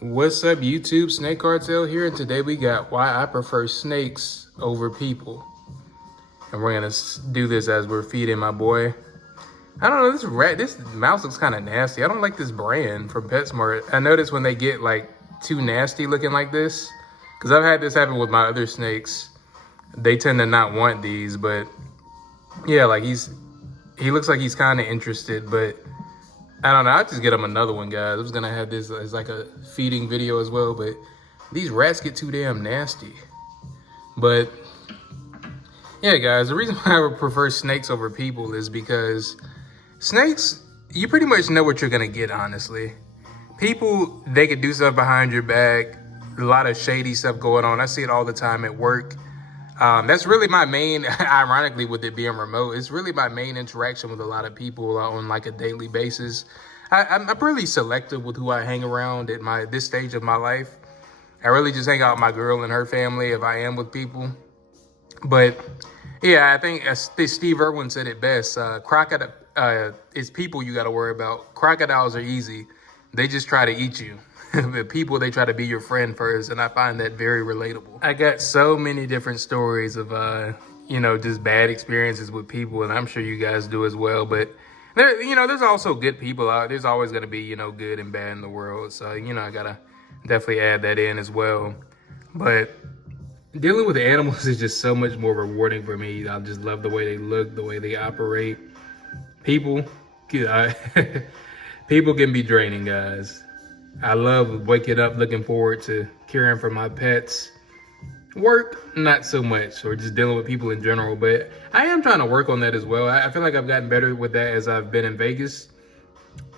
What's up, YouTube? Snake Cartel here, and today we got why I prefer snakes over people. And we're gonna do this as we're feeding my boy. I don't know, this mouse looks kind of nasty. I don't like this brand from PetSmart. I notice when they get like too nasty looking like this, because I've had this happen with my other snakes. They tend to not want these, but yeah, like he looks like he's kind of interested, but I don't know. I'll just get him another one, guys. I was gonna have this as like a feeding video as well, but these rats get too damn nasty. But yeah, guys, the reason why I would prefer snakes over people is because snakes, you pretty much know what you're gonna get, honestly. People, they could do stuff behind your back, a lot of shady stuff going on. I see it all the time at work. That's really my main, ironically, with it being remote, it's really my main interaction with a lot of people on like a daily basis. I'm really selective with who I hang around at this stage of my life. I really just hang out with my girl and her family if I am with people. But yeah, I think as Steve Irwin said it best, it's people you got to worry about. Crocodiles are easy. They just try to eat you. The people, they try to be your friend first, and I find that very relatable. I got so many different stories of, just bad experiences with people, and I'm sure you guys do as well. But there's also good people out. There's always going to be, good and bad in the world. So, I gotta definitely add that in as well. But dealing with animals is just so much more rewarding for me. I just love the way they look, the way they operate. People, people can be draining, guys. I love waking up looking forward to caring for my pets. Work, not so much, or just dealing with people in general, but I am trying to work on that as well. I feel like I've gotten better with that as I've been in Vegas.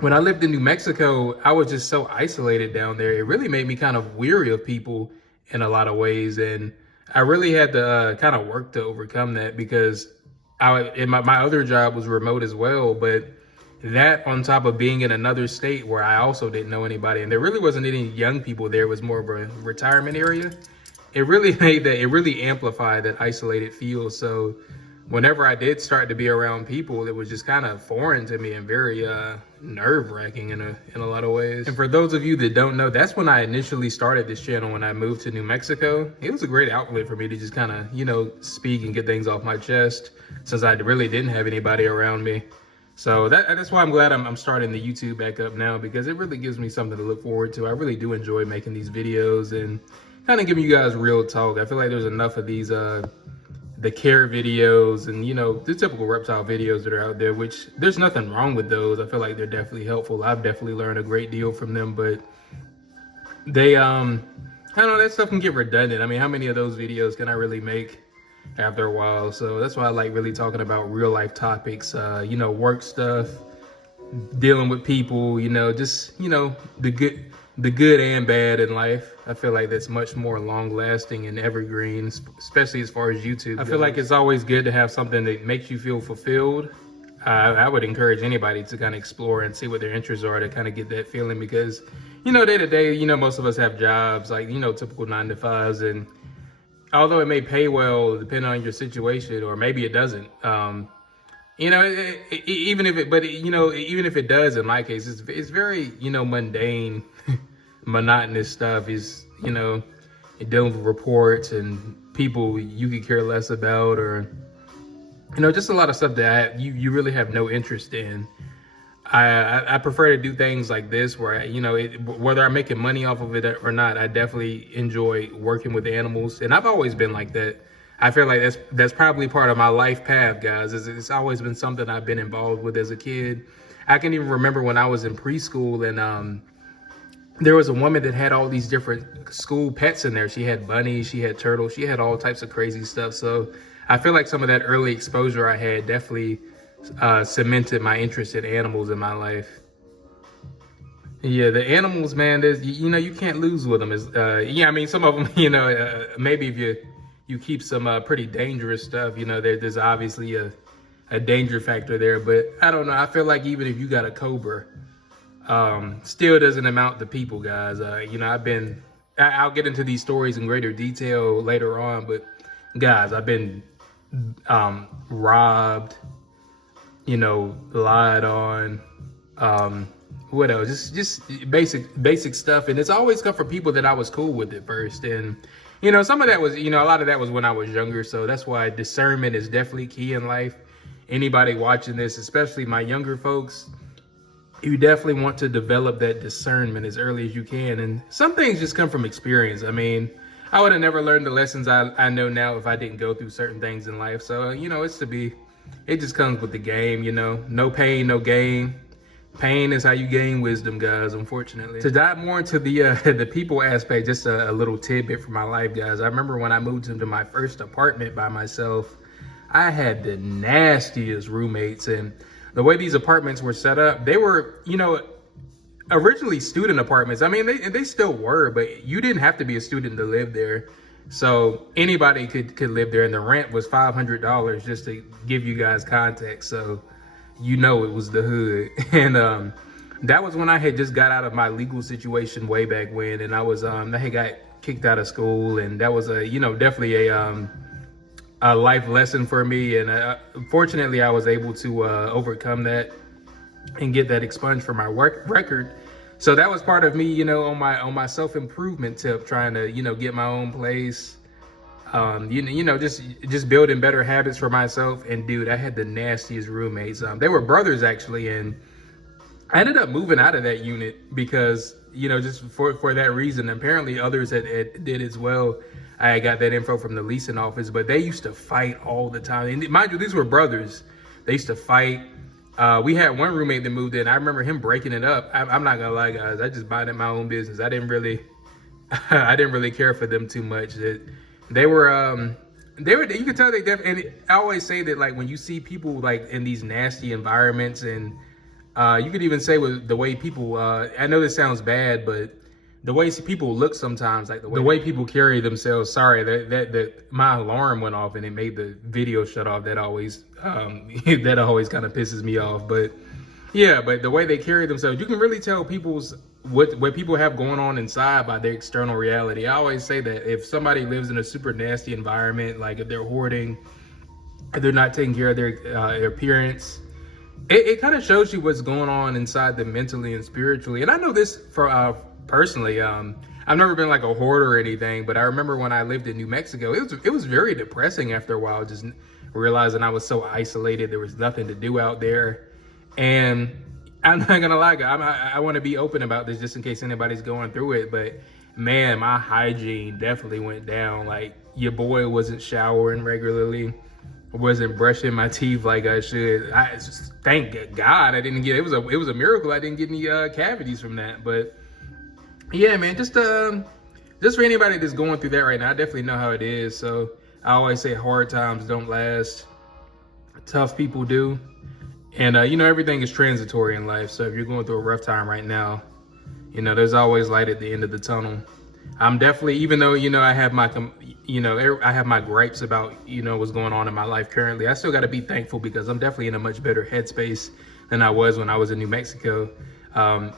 When I lived in New Mexico, I was just so isolated down there. It really made me kind of weary of people in a lot of ways, and I really had to kind of work to overcome that because my other job was remote as well, but that on top of being in another state where I also didn't know anybody, and there really wasn't any young people there, it was more of a retirement area. It really amplified that isolated feel. So whenever I did start to be around people, it was just kind of foreign to me and very nerve-wracking in a lot of ways. And for those of you that don't know, that's when I initially started this channel when I moved to New Mexico. It was a great outlet for me to just kind of, speak and get things off my chest since I really didn't have anybody around me. So that's why I'm glad I'm starting the YouTube back up now, because it really gives me something to look forward to. I really do enjoy making these videos and kind of giving you guys real talk. I feel like there's enough of these the care videos and the typical reptile videos that are out there, which there's nothing wrong with those. I feel like they're definitely helpful. I've definitely learned a great deal from them, but they I don't know, that stuff can get redundant. I mean, how many of those videos can I really make after a while? So that's why I like really talking about real life topics, work stuff, dealing with people, the good and bad in life. I feel like that's much more long lasting and evergreen, especially as far as YouTube goes. I feel like it's always good to have something that makes you feel fulfilled. I would encourage anybody to kind of explore and see what their interests are to kind of get that feeling, because day to day, most of us have jobs like typical 9-to-5s, and although it may pay well depending on your situation, or maybe it doesn't, even if it does, in my case, it's very, mundane, monotonous stuff. Is, dealing with reports and people you could care less about, or, just a lot of stuff that you really have no interest in. I prefer to do things like this where, whether I'm making money off of it or not, I definitely enjoy working with animals. And I've always been like that. I feel like that's probably part of my life path, guys. It's always been something I've been involved with as a kid. I can even remember when I was in preschool, and there was a woman that had all these different school pets in there. She had bunnies, she had turtles, she had all types of crazy stuff. So I feel like some of that early exposure I had definitely cemented my interest in animals in my life. Yeah, the animals, man, you can't lose with them. Some of them, maybe if you keep some pretty dangerous stuff, there's obviously a danger factor there. But I don't know, I feel like even if you got a cobra, still doesn't amount to people, guys. I'll get into these stories in greater detail later on, but guys, I've been robbed, lied on, what else? Just basic stuff. And it's always come from people that I was cool with at first. And some of that was, a lot of that was when I was younger. So that's why discernment is definitely key in life. Anybody watching this, especially my younger folks, you definitely want to develop that discernment as early as you can. And some things just come from experience. I mean, I would have never learned the lessons I know now if I didn't go through certain things in life. So, it just comes with the game, no pain, no gain. Pain is how you gain wisdom, guys, unfortunately. To dive more into the the people aspect, just a little tidbit from my life, guys. I remember when I moved into my first apartment by myself, I had the nastiest roommates. And the way these apartments were set up, they were, originally student apartments. I mean, they still were, but you didn't have to be a student to live there. So anybody could live there, and the rent was $500, just to give you guys context. So it was the hood. And that was when I had just got out of my legal situation way back when, and I had got kicked out of school, and that was definitely a life lesson for me. And fortunately, I was able to overcome that and get that expunged from my record. So that was part of me, on my self-improvement tip, trying to, get my own place, just building better habits for myself. And dude, I had the nastiest roommates. They were brothers actually. And I ended up moving out of that unit because, just for that reason. Apparently others did as well. I got that info from the leasing office, but they used to fight all the time. And mind you, these were brothers. They used to fight. We had one roommate that moved in. I remember him breaking it up. I'm not gonna lie, guys. I just minded my own business. I didn't really care for them too much. They were, you could tell and I always say that, like, when you see people like in these nasty environments, and you could even say with the way people, I know this sounds bad, but the way people look sometimes, like the way people carry themselves. Sorry, that my alarm went off and it made the video shut off. That always that always kind of pisses me off. But yeah, but the way they carry themselves, you can really tell what people have going on inside by their external reality. I always say that if somebody lives in a super nasty environment, like if they're hoarding, if they're not taking care of their appearance, it kind of shows you what's going on inside them mentally and spiritually. And I know this for personally, I've never been like a hoarder or anything, but I remember when I lived in New Mexico, it was very depressing after a while, just realizing I was so isolated. There was nothing to do out there. And I'm not gonna lie, I want to be open about this just in case anybody's going through it, but man, my hygiene definitely went down. Like, your boy wasn't showering regularly, wasn't brushing my teeth like I should. Thank God I didn't get, it was a miracle I didn't get any cavities from that. But yeah, man, just for anybody that's going through that right now, I definitely know how it is. So I always say hard times don't last, tough people do. And everything is transitory in life. So if you're going through a rough time right now, there's always light at the end of the tunnel. I'm definitely, even though I have my I have my gripes about what's going on in my life currently, I still got to be thankful because I'm definitely in a much better headspace than I was when I was in New Mexico.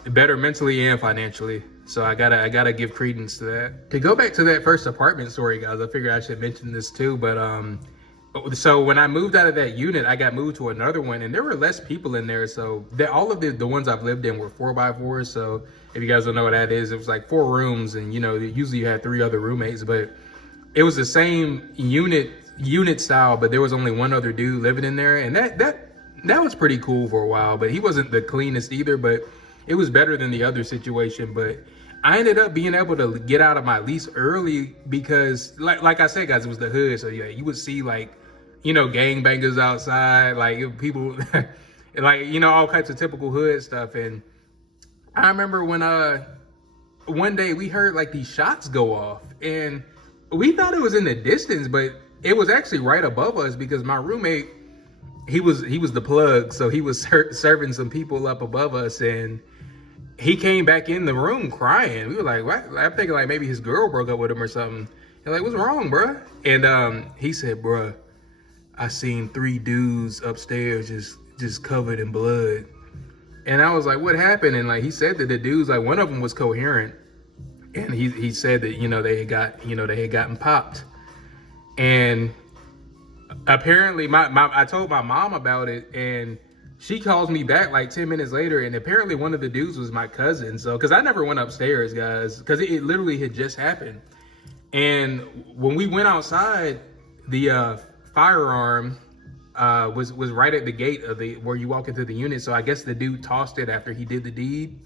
Better mentally and financially. So I gotta give credence to that. To go back to that first apartment story, guys, I figured I should mention this too. But so when I moved out of that unit, I got moved to another one, and there were less people in there. So all of the ones I've lived in were 4x4s. So if you guys don't know what that is, it was like 4 rooms, and usually you had 3 other roommates, but it was the same unit style, but there was only one other dude living in there, and that was pretty cool for a while. But he wasn't the cleanest either, but it was better than the other situation. But I ended up being able to get out of my lease early because, like I said, guys, it was the hood. So yeah, you would see like, gangbangers outside, like people, like, all types of typical hood stuff. And I remember when one day we heard like these shots go off, and we thought it was in the distance, but it was actually right above us because my roommate, he was the plug, so he was serving some people up above us, and he came back in the room crying. We were like, what? I'm thinking like maybe his girl broke up with him or something. And like, what's wrong, bruh? And he said, bruh, I seen 3 dudes upstairs just covered in blood. And I was like, what happened? And like, he said that the dudes, like, one of them was coherent, and he said that they had gotten popped. And apparently I told my mom about it, and she calls me back like 10 minutes later, and apparently one of the dudes was my cousin. So, because I never went upstairs, guys, because it literally had just happened. And when we went outside, the firearm was right at the gate of the where you walk into the unit. So I guess the dude tossed it after he did the deed,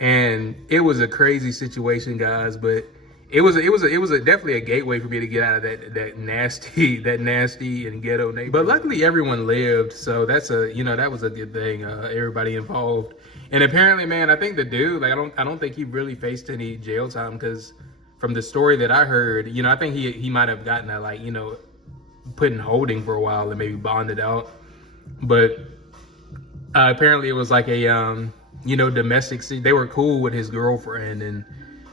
and it was a crazy situation, guys. But it was definitely a gateway for me to get out of that nasty and ghetto neighborhood. But luckily everyone lived, so that's that was a good thing. Everybody involved, and apparently, man, I think the dude, like, I don't think he really faced any jail time, because from the story that I heard, I think he might have gotten that, like, put in holding for a while and maybe bonded out. But apparently it was like a domestic. They were cool with his girlfriend, and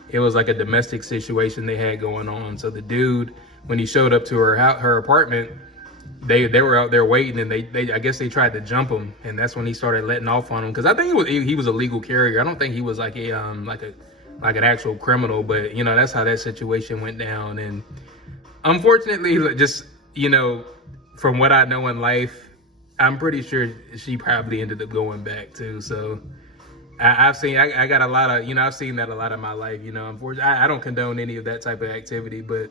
it was like a domestic situation they had going on. So the dude, when he showed up to her apartment, they were out there waiting, and they I guess they tried to jump him, and that's when he started letting off on him, because I think he was a legal carrier. I don't think he was like like an actual criminal, but that's how that situation went down. And unfortunately, just from what I know in life, I'm pretty sure she probably ended up going back too. So I got a lot of, I've seen that a lot in my life. Unfortunately, I don't condone any of that type of activity, but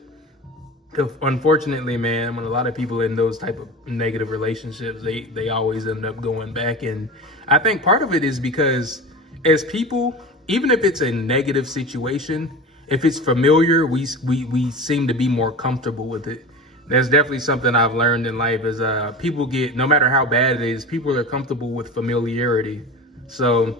unfortunately, man, when a lot of people in those type of negative relationships, they always end up going back. And I think part of it is because as people, even if it's a negative situation, if it's familiar, we seem to be more comfortable with it. That's definitely something I've learned in life, is people get, no matter how bad it is, people are comfortable with familiarity. So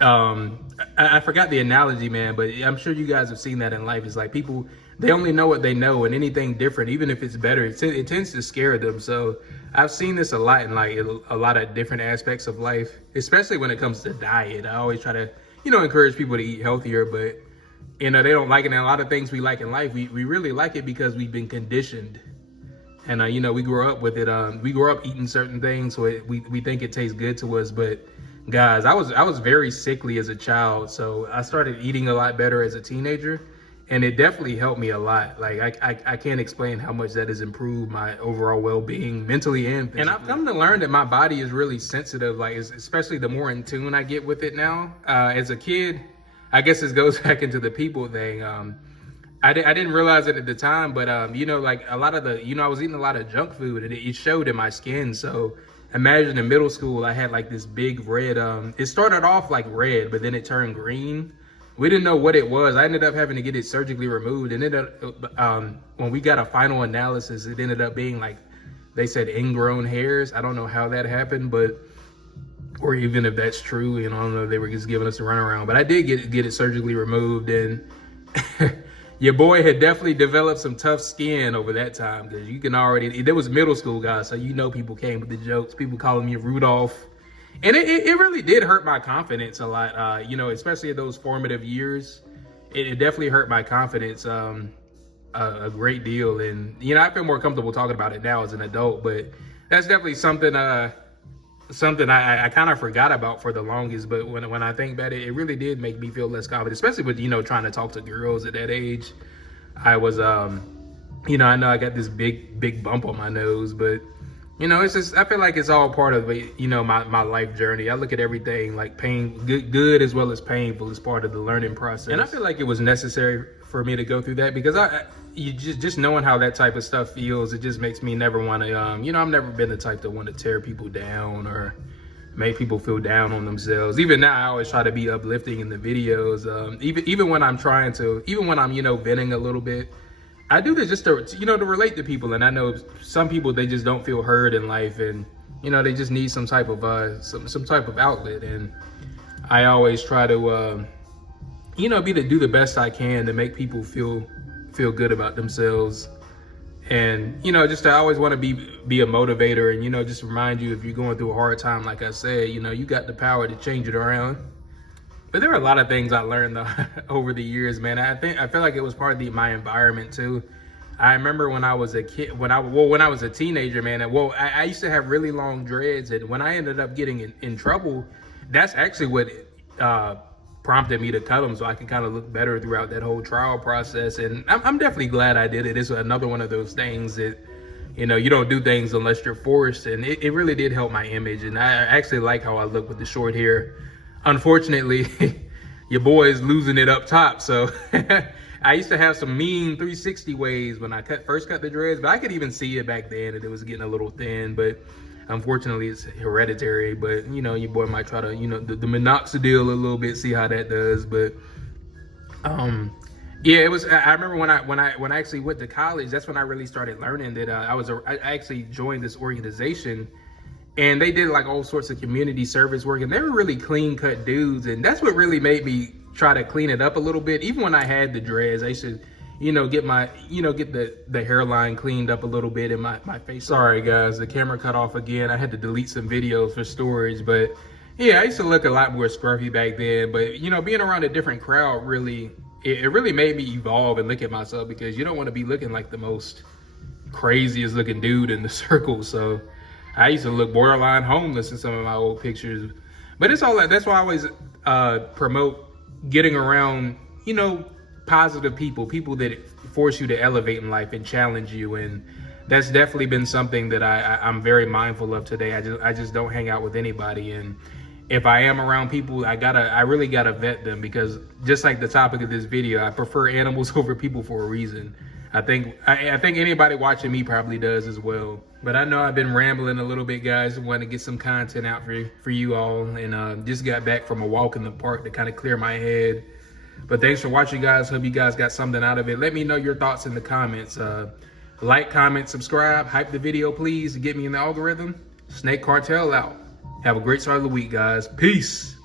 I forgot the analogy, man, but I'm sure you guys have seen that in life. It's like people, they only know what they know, and anything different, even if it's better, it tends to scare them. So I've seen this a lot in like a lot of different aspects of life, especially when it comes to diet. I always try to, encourage people to eat healthier, but they don't like it. And a lot of things we like in life, we really like it because we've been conditioned. And we grew up with it. We grew up eating certain things, so we think it tastes good to us. But guys, I was very sickly as a child, so I started eating a lot better as a teenager, and it definitely helped me a lot. Like I can't explain how much that has improved my overall well-being, mentally and physically. And I've come to learn that my body is really sensitive, like especially the more in tune I get with it now. As a kid, I guess this goes back into the people thing. I didn't realize it at the time, but like a lot of the, I was eating a lot of junk food, and it showed in my skin. So imagine in middle school, I had like this big red, it started off like red, but then it turned green. We didn't know what it was. I ended up having to get it surgically removed. And when we got a final analysis, it ended up being like, they said ingrown hairs. I don't know how that happened, or even if that's true, I don't know if they were just giving us a runaround, but I did get it surgically removed. And your boy had definitely developed some tough skin over that time, because you can already, there was middle school, guys, so people came with the jokes, people calling me Rudolph. And it really did hurt my confidence a lot, especially in those formative years. It definitely hurt my confidence a great deal. And, I feel more comfortable talking about it now as an adult, but that's definitely something I kind of forgot about for the longest. But when I think about it, it really did make me feel less confident, especially with, trying to talk to girls at that age. I was, I know I got this big bump on my nose, but it's just, I feel like it's all part of, my life journey. I look at everything like pain, good as well as painful, as part of the learning process. And I feel like it was necessary for me to go through that, because you just knowing how that type of stuff feels, it just makes me never want to, I've never been the type to want to tear people down or make people feel down on themselves. Even now, I always try to be uplifting in the videos. Even when I'm venting a little bit, I do this just to relate to people. And I know some people, they just don't feel heard in life, and they just need some type of outlet. And I always try to do the best I can to make people feel good about themselves. And just to always want to be a motivator, and just remind you, if you're going through a hard time, like I said, you got the power to change it around. But there were a lot of things I learned though over the years, man. I feel like it was part of my environment too. I remember when I was a kid, when I was a teenager, man. I used to have really long dreads, and when I ended up getting in trouble, that's actually what prompted me to cut them, so I could kind of look better throughout that whole trial process. And I'm definitely glad I did it. It's another one of those things that You know, you don't do things unless you're forced. And it really did help my image. And I actually like how I look with the short hair. Unfortunately, your boy is losing it up top. So I used to have some mean 360 waves when I first cut the dreads, but I could even see it back then that it was getting a little thin. But unfortunately, it's hereditary. But, you know, your boy might try to, you know, the minoxidil a little bit, see how that does. But yeah, it was. I remember when I actually went to college. That's when I really started learning that I actually joined this organization, and they did like all sorts of community service work, and they were really clean cut dudes, and that's what really made me try to clean it up a little bit. Even when I had the dreads, I used to, you know, get the hairline cleaned up a little bit in my face. Sorry guys, the camera cut off again. I had to delete some videos for storage, but yeah, I used to look a lot more scruffy back then. But you know, being around a different crowd really. It really made me evolve and look at myself, because you don't want to be looking like the most craziest looking dude in the circle. So I used to look borderline homeless in some of my old pictures. But it's all like, that's why I always promote getting around, you know, positive people that force you to elevate in life and challenge you. And that's definitely been something that I'm very mindful of today. I just don't hang out with anybody. And if I am around people, I really gotta vet them, because just like the topic of this video, I prefer animals over people for a reason. I think anybody watching me probably does as well. But I know I've been rambling a little bit, guys. Want to get some content out for you all, and just got back from a walk in the park to kind of clear my head. But thanks for watching, guys. Hope you guys got something out of it. Let me know your thoughts in the comments. Like, comment, subscribe, hype the video, please, to get me in the algorithm. Snake Cartel out. Have a great start of the week, guys. Peace.